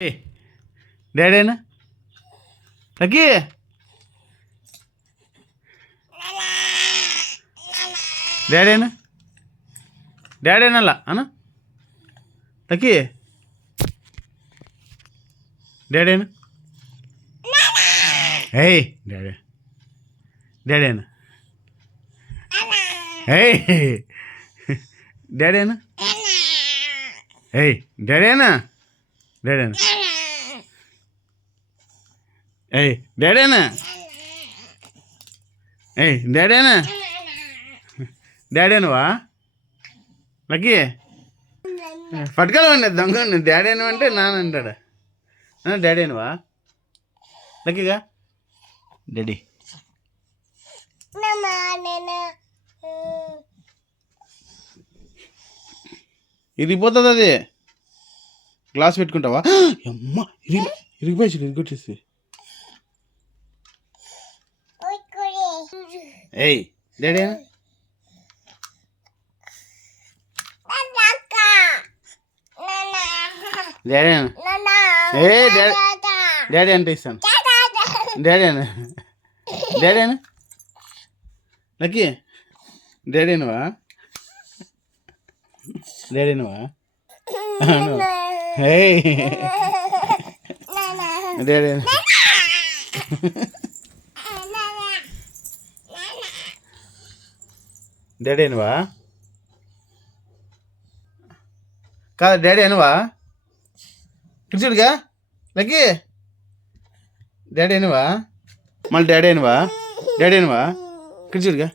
ఏ డాడీనా lucky డాడీనా డాడీనల్లా అన్న lucky డాడీనా ఏయ్ daddy డాడీనా ఏయ్ డాడీనా ఏయ్ డాడీనా డాడీనా ఏయ్ డాడీనా ఏయ్ డాడీనా డాడీనువా లక్కీ పట్టుకోవాలండి దొంగ డాడీను అంటే నాన్న అంటాడు డాడీనువా లక్కీగా డాడీ ఇరిగిపోతుంది అది గ్లాస్ పెట్టుకుంటావా అమ్మ ఇరిగిపోయి ఇరిగొచ్చేసి ఏయ్ డాడీ డాడీ ఏ డాడీ డాడీ అంటే ఇస్తాను డాడీ అన్న డాడీ అన్న లక్కీ డాడీనువా డాడీనువా ఏయ్ డాడీ డాడీ అనువా కాదు డాడీ అనువా చూడుగా లక్కీ డాడీ అనువా మళ్ళీ డాడీ అనువా డాడీ అనువా చూడుగా